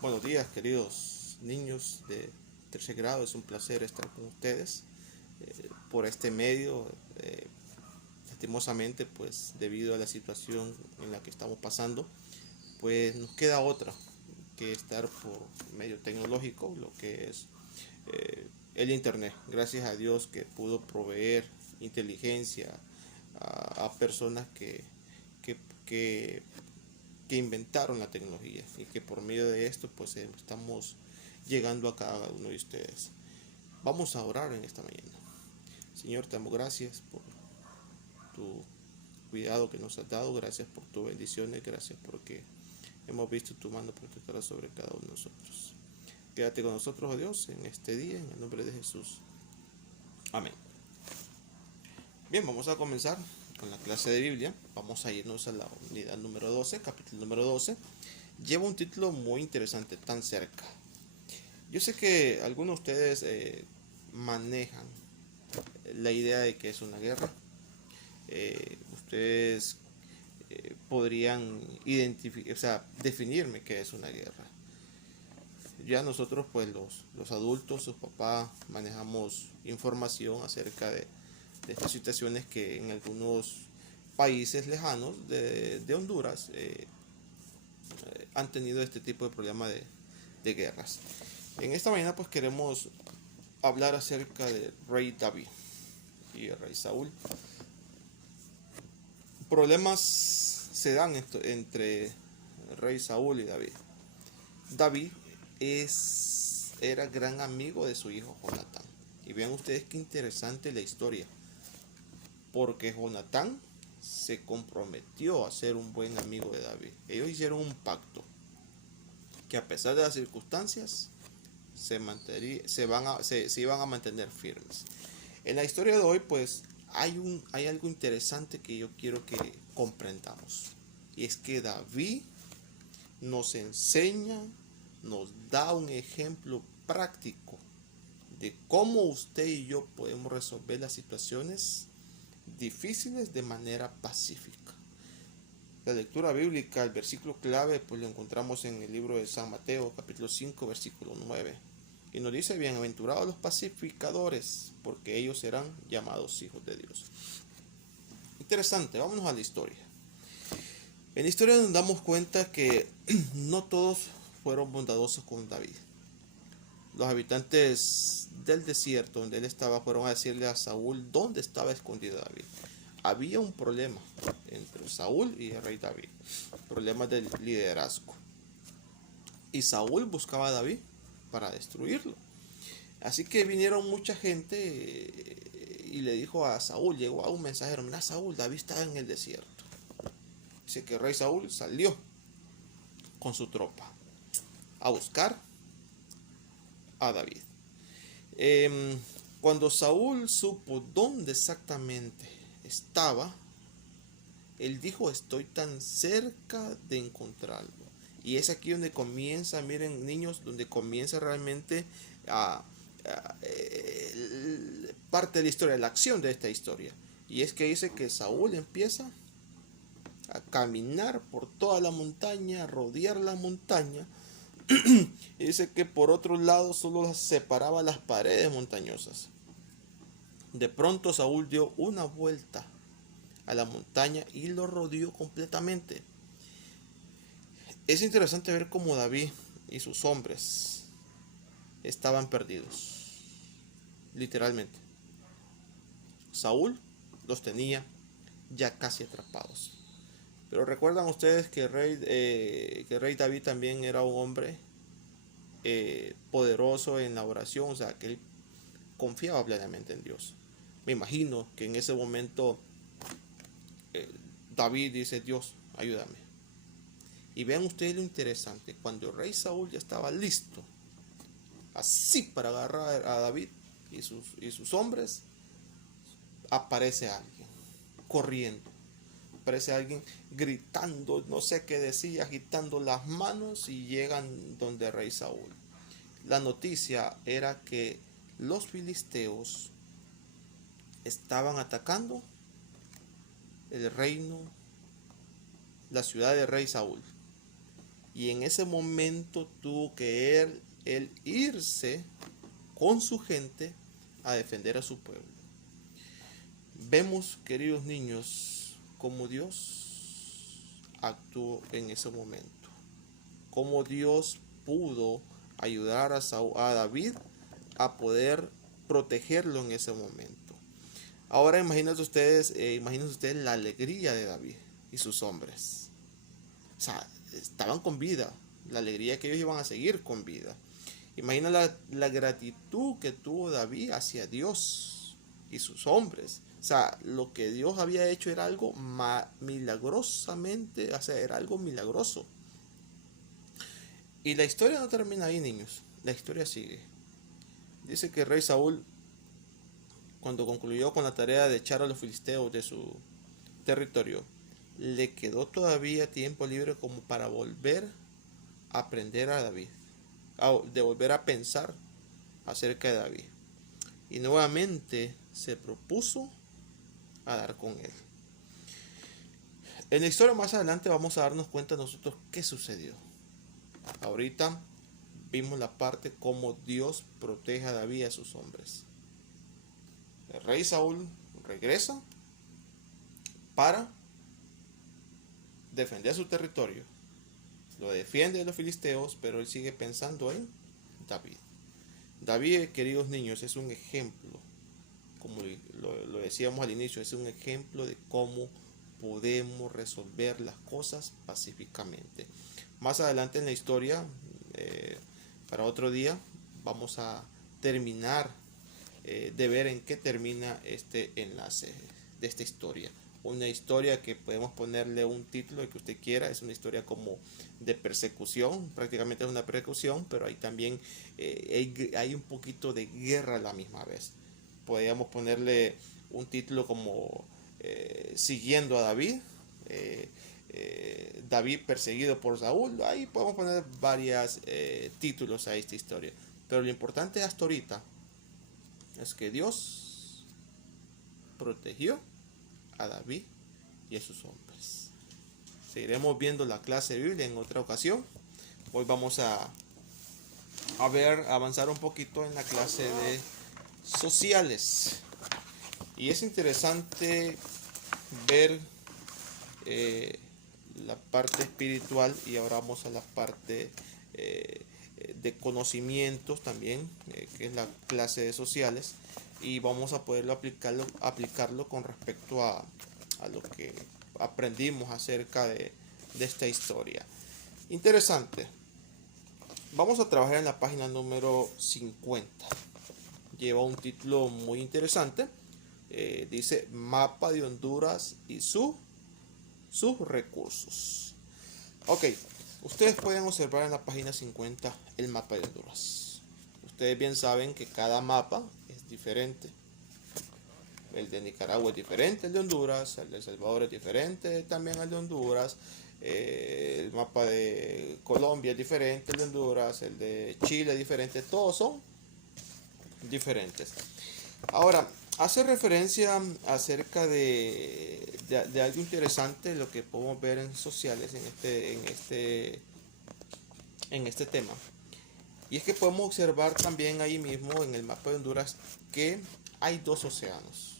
Buenos días, queridos niños de tercer grado. Es un placer estar con ustedes por este medio. Lastimosamente, pues debido a la situación en la que estamos pasando, pues nos queda otra que estar por medio tecnológico, lo que es el internet. Gracias a Dios que pudo proveer inteligencia a personas que, que que inventaron la tecnología y que por medio de esto pues estamos llegando a cada uno de ustedes. Vamos a orar en esta mañana. Señor, te damos gracias por tu cuidado que nos has dado, gracias por tus bendiciones, gracias porque hemos visto tu mano protectora sobre cada uno de nosotros. Quédate con nosotros, oh Dios, en este día, en el nombre de Jesús. Amén. Bien, vamos a comenzar con la clase de Biblia. Vamos a irnos a la unidad número 12, capítulo número 12. Lleva un título muy interesante, tan cerca. Yo sé que algunos de ustedes manejan la idea de que es una guerra. Ustedes podrían identificar, o sea, definirme qué es una guerra. Ya nosotros, pues los adultos, sus papás, manejamos información acerca de estas situaciones que en algunos países lejanos de Honduras han tenido este tipo de problema de guerras. En esta mañana pues queremos hablar acerca del rey David y el rey Saúl. Problemas se dan entre el rey Saúl y David. David era gran amigo de su hijo Jonatán. Y vean ustedes qué interesante la historia. Porque Jonatán se comprometió a ser un buen amigo de David. Ellos hicieron un pacto que a pesar de las circunstancias se iban a mantener firmes. En la historia de hoy, pues, hay algo interesante que yo quiero que comprendamos. Y es que David nos enseña, nos da un ejemplo práctico de cómo usted y yo podemos resolver las situaciones difíciles de manera pacífica. La lectura bíblica, el versículo clave, pues lo encontramos en el libro de San Mateo, capítulo 5, versículo 9. Y nos dice, bienaventurados los pacificadores, porque ellos serán llamados hijos de Dios. Interesante, vámonos a la historia. En la historia nos damos cuenta que no todos fueron bondadosos con David. Los habitantes del desierto donde él estaba fueron a decirle a Saúl dónde estaba escondido David. Había un problema entre Saúl y el rey David, problemas de liderazgo. Y Saúl buscaba a David para destruirlo. Así que vinieron mucha gente y le dijo a Saúl, llegó a un mensajero, mira Saúl, David está en el desierto. Dice que el rey Saúl salió con su tropa a buscar a David. Cuando Saúl supo dónde exactamente estaba, él dijo, estoy tan cerca de encontrarlo. Y es aquí donde comienza, miren niños, donde comienza realmente parte de la historia, la acción de esta historia. Y es que dice que Saúl empieza a caminar por toda la montaña, a rodear la montaña. Y dice que por otro lado solo separaba las paredes montañosas. De pronto Saúl dio una vuelta a la montaña y lo rodeó completamente. Es interesante ver cómo David y sus hombres estaban perdidos, literalmente. Saúl los tenía ya casi atrapados. Pero recuerdan ustedes que el rey David también era un hombre poderoso en la oración, o sea, que él confiaba plenamente en Dios. Me imagino que en ese momento David dice, Dios, ayúdame. Y vean ustedes lo interesante, cuando el rey Saúl ya estaba listo, así para agarrar a David y sus hombres, aparece alguien, corriendo. Aparece alguien gritando, no sé qué decía, agitando las manos y llegan donde el rey Saúl. La noticia era que los filisteos estaban atacando el reino, la ciudad del rey Saúl. Y en ese momento tuvo que él irse con su gente a defender a su pueblo. Vemos, queridos niños, cómo Dios actuó en ese momento. Cómo Dios pudo ayudar a David a poder protegerlo en ese momento. Ahora imagínense ustedes la alegría de David y sus hombres. O sea, estaban con vida. La alegría que ellos iban a seguir con vida. Imagina la gratitud que tuvo David hacia Dios y sus hombres. O sea, lo que Dios había hecho era algo milagrosamente, o sea, era algo milagroso. Y la historia no termina ahí, niños. La historia sigue. Dice que el rey Saúl, cuando concluyó con la tarea de echar a los filisteos de su territorio, le quedó todavía tiempo libre como para volver a aprender a David, de volver a pensar acerca de David. Y nuevamente se propuso a dar con él. En la historia más adelante vamos a darnos cuenta nosotros qué sucedió. Ahorita vimos la parte cómo Dios protege a David y a sus hombres. El rey Saúl regresa para defender su territorio. Lo defiende de los filisteos, pero él sigue pensando en David. David, queridos niños, es un ejemplo, como lo decíamos al inicio, es un ejemplo de cómo podemos resolver las cosas pacíficamente. Más adelante en la historia, para otro día, vamos a terminar de ver en qué termina este enlace de esta historia. Una historia que podemos ponerle un título que usted quiera, es una historia como de persecución, prácticamente es una persecución, pero hay también hay un poquito de guerra a la misma vez. Podríamos ponerle un título como siguiendo a David, David perseguido por Saúl. Ahí podemos poner varios títulos a esta historia, pero lo importante hasta ahorita es que Dios protegió a David y a sus hombres. Seguiremos viendo la clase de Biblia en otra ocasión. Hoy vamos a avanzar un poquito en la clase de sociales. Y es interesante ver la parte espiritual, y ahora vamos a la parte de conocimientos también, que es la clase de sociales, y vamos a poderlo aplicarlo con respecto a lo que aprendimos acerca de esta historia. Interesante. Vamos a trabajar en la página número 50. Lleva un título muy interesante. Dice Mapa de Honduras y sus recursos. Ok, ustedes pueden observar en la página 50 el mapa de Honduras. Ustedes bien saben que cada mapa es diferente. El de Nicaragua es diferente al de Honduras, el de El Salvador es diferente también al de Honduras, el mapa de Colombia es diferente al de Honduras, el de Chile es diferente, todos son diferentes. Ahora, hace referencia acerca de algo interesante, lo que podemos ver en sociales en este tema. Y es que podemos observar también ahí mismo en el mapa de Honduras que hay dos océanos.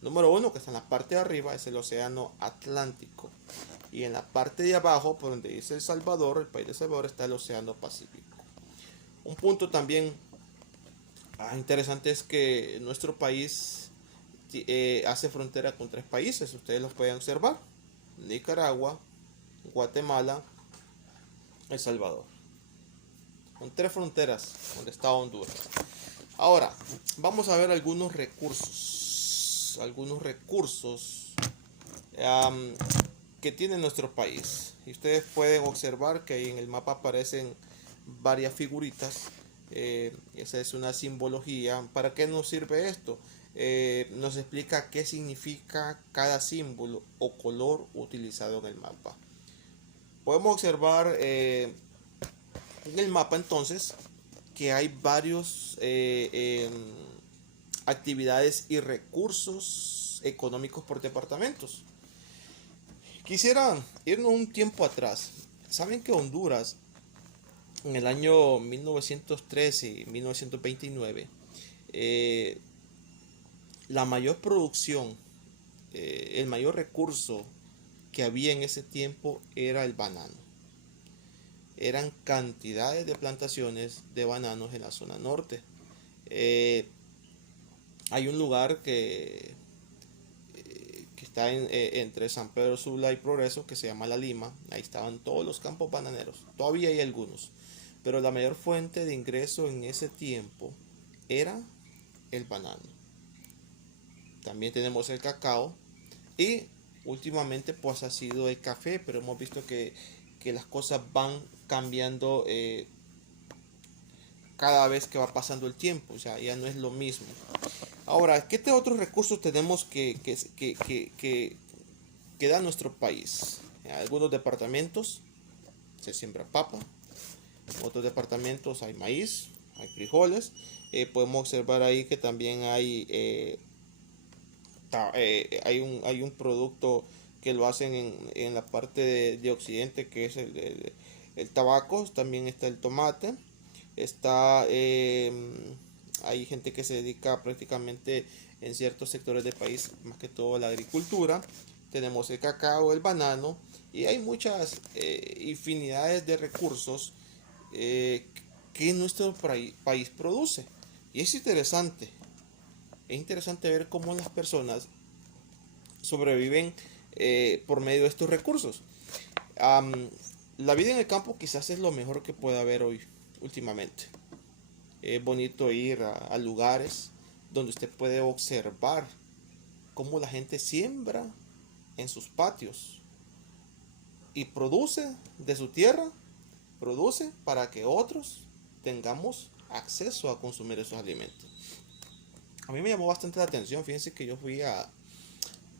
Número uno, que está en la parte de arriba, es el océano Atlántico. Y en la parte de abajo, por donde dice El Salvador, el país de El Salvador, está el océano Pacífico. Un punto también interesante es que nuestro país hace frontera con tres países. Ustedes los pueden observar: Nicaragua, Guatemala, El Salvador. Con tres fronteras donde está Honduras. Ahora, vamos a ver algunos recursos que tiene nuestro país. Y ustedes pueden observar que ahí en el mapa aparecen varias figuritas. Esa es una simbología. ¿Para qué nos sirve esto? Nos explica qué significa cada símbolo o color utilizado en el mapa. Podemos observar en el mapa entonces que hay varios actividades y recursos económicos por departamentos. Quisiera irnos un tiempo atrás. ¿Saben que Honduras en el año 1913 y 1929, eh, la mayor producción, el mayor recurso que había en ese tiempo era el banano? Eran cantidades de plantaciones de bananos en la zona norte. Eh, Hay un lugar que está entre San Pedro Sula y Progreso, que se llama La Lima. Ahí estaban todos los campos bananeros. Todavía hay algunos. Pero la mayor fuente de ingreso en ese tiempo era el banano. También tenemos el cacao. Y últimamente pues ha sido el café. Pero hemos visto que las cosas van cambiando cada vez que va pasando el tiempo. O sea, ya no es lo mismo. Ahora, ¿qué otros recursos tenemos que da nuestro país? En algunos departamentos se siembra papa, en otros departamentos hay maíz, hay frijoles. Podemos observar ahí que también hay un producto que lo hacen en la parte de occidente, que es el tabaco. También está el tomate. Está, hay gente que se dedica prácticamente en ciertos sectores del país, más que todo a la agricultura. Tenemos el cacao, el banano, y hay muchas infinidades de recursos que nuestro país produce. Y es interesante ver cómo las personas sobreviven por medio de estos recursos. Um, la vida en el campo quizás es lo mejor que puede haber hoy, últimamente. Es bonito ir a lugares donde usted puede observar cómo la gente siembra en sus patios y produce de su tierra, produce para que otros tengamos acceso a consumir esos alimentos. A mí me llamó bastante la atención. Fíjense que yo fui a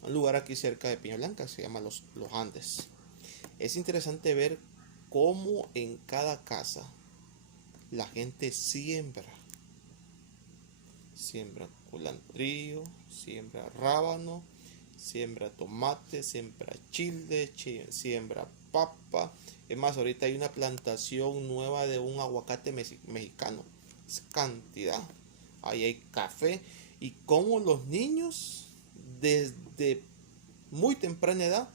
un lugar aquí cerca de Piña Blanca, se llama los Andes. Es interesante ver cómo en cada casa la gente siembra culantrío, siembra rábano, siembra tomate, siembra chile, siembra papa. Es más, ahorita hay una plantación nueva de un aguacate mexicano. Es cantidad. Ahí hay café. Y cómo los niños desde muy temprana edad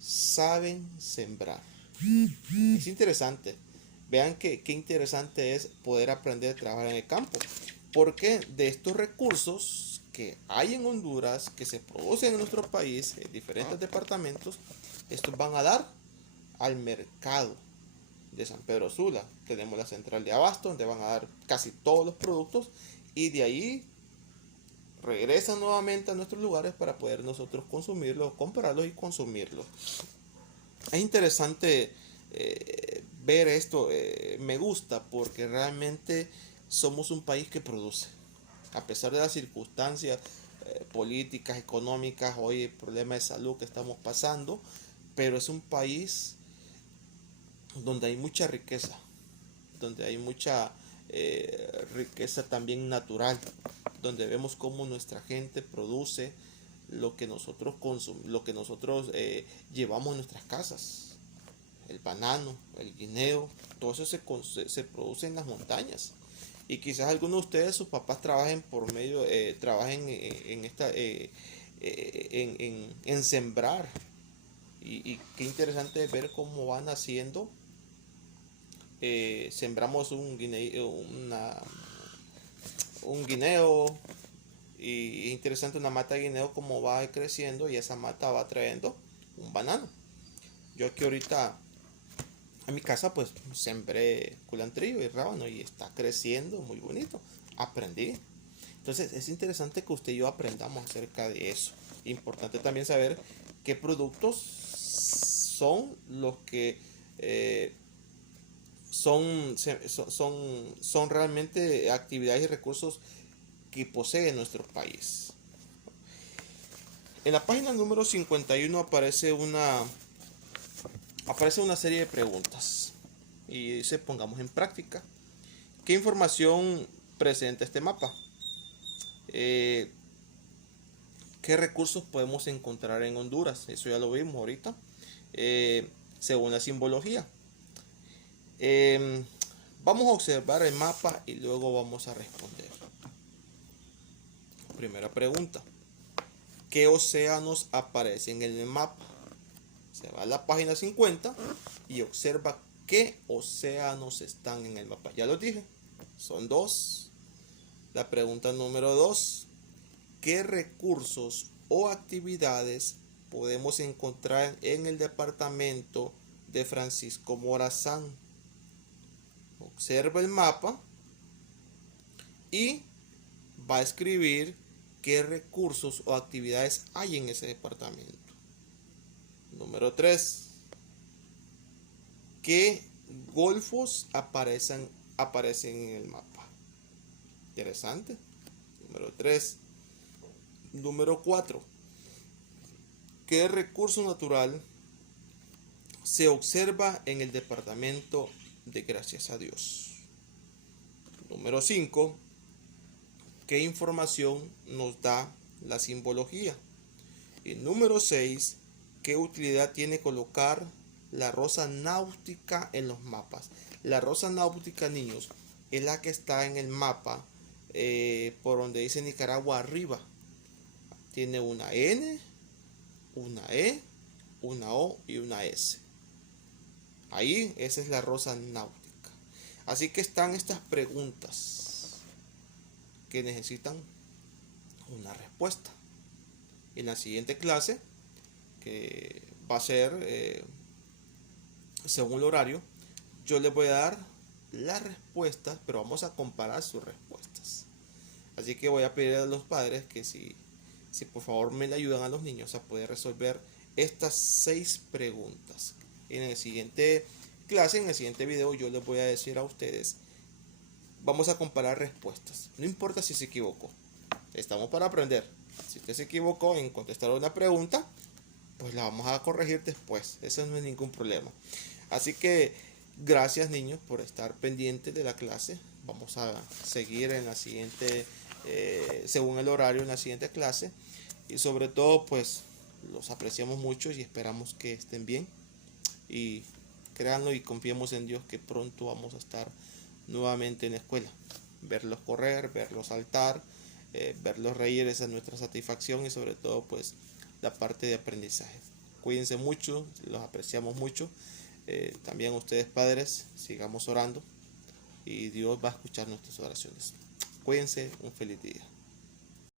saben sembrar. Es interesante. Vean qué interesante es poder aprender a trabajar en el campo. Porque de estos recursos que hay en Honduras, que se producen en nuestro país, en diferentes departamentos, estos van a dar al mercado de San Pedro Sula. Tenemos la central de abasto, donde van a dar casi todos los productos, y de ahí regresan nuevamente a nuestros lugares para poder nosotros consumirlos, comprarlos y consumirlos. Es interesante ver esto. Me gusta porque realmente somos un país que produce. A pesar de las circunstancias políticas, económicas, hoy el problema de salud que estamos pasando, pero es un país donde hay mucha riqueza, donde hay mucha riqueza también natural, donde vemos cómo nuestra gente produce lo que nosotros lo que nosotros llevamos a nuestras casas. El banano, el guineo, todo eso se produce en las montañas. Y quizás algunos de ustedes, sus papás trabajen trabajen en esta, en sembrar. Y qué interesante es ver cómo van haciendo. Sembramos un guineo, y es interesante una mata de guineo como va creciendo, y esa mata va trayendo un banano. Yo aquí ahorita en mi casa pues sembré culantrillo y rábano y está creciendo muy bonito. Aprendí. Entonces es interesante que usted y yo aprendamos acerca de eso. Importante también saber qué productos son los que son realmente actividades y recursos que posee nuestro país. En la página número 51 aparece una serie de preguntas y dice: pongamos en práctica. ¿Qué información presenta este mapa? ¿Qué recursos podemos encontrar en Honduras? Eso ya lo vimos ahorita. Según la simbología, Em, Vamos a observar el mapa y luego vamos a responder. Primera pregunta. ¿Qué océanos aparecen en el mapa? Se va a la página 50 y observa qué océanos están en el mapa. Ya lo dije, son dos. La pregunta número 2. ¿Qué recursos o actividades podemos encontrar en el departamento de Francisco Morazán? Observa el mapa y va a escribir qué recursos o actividades hay en ese departamento. Número 3. ¿Qué golfos aparecen en el mapa? Interesante. Número 3. Número 4. ¿Qué recurso natural se observa en el departamento de Gracias a Dios? Número 5. ¿Qué información nos da la simbología? Y número 6. ¿Qué utilidad tiene colocar la rosa náutica en los mapas? La rosa náutica, niños, es la que está en el mapa por donde dice Nicaragua arriba. Tiene una N, una E, una O y una S. Ahí, esa es la rosa náutica. Así que están estas preguntas que necesitan una respuesta. En la siguiente clase, que va a ser según el horario, yo les voy a dar las respuestas, pero vamos a comparar sus respuestas. Así que voy a pedir a los padres que si por favor me le ayudan a los niños a poder resolver estas 6 preguntas. En el siguiente clase, en el siguiente video, yo les voy a decir a ustedes, vamos a comparar respuestas. No importa si se equivocó, estamos para aprender. Si usted se equivocó en contestar una pregunta, pues la vamos a corregir después. Eso no es ningún problema. Así que gracias, niños, por estar pendientes de la clase. Vamos a seguir en la siguiente, según el horario, en la siguiente clase. Y sobre todo, pues los apreciamos mucho y esperamos que estén bien. Y créanlo y confiemos en Dios que pronto vamos a estar nuevamente en la escuela. Verlos correr, verlos saltar, verlos reír, esa es nuestra satisfacción y sobre todo pues la parte de aprendizaje. Cuídense mucho, los apreciamos mucho. También ustedes padres, sigamos orando y Dios va a escuchar nuestras oraciones. Cuídense, un feliz día.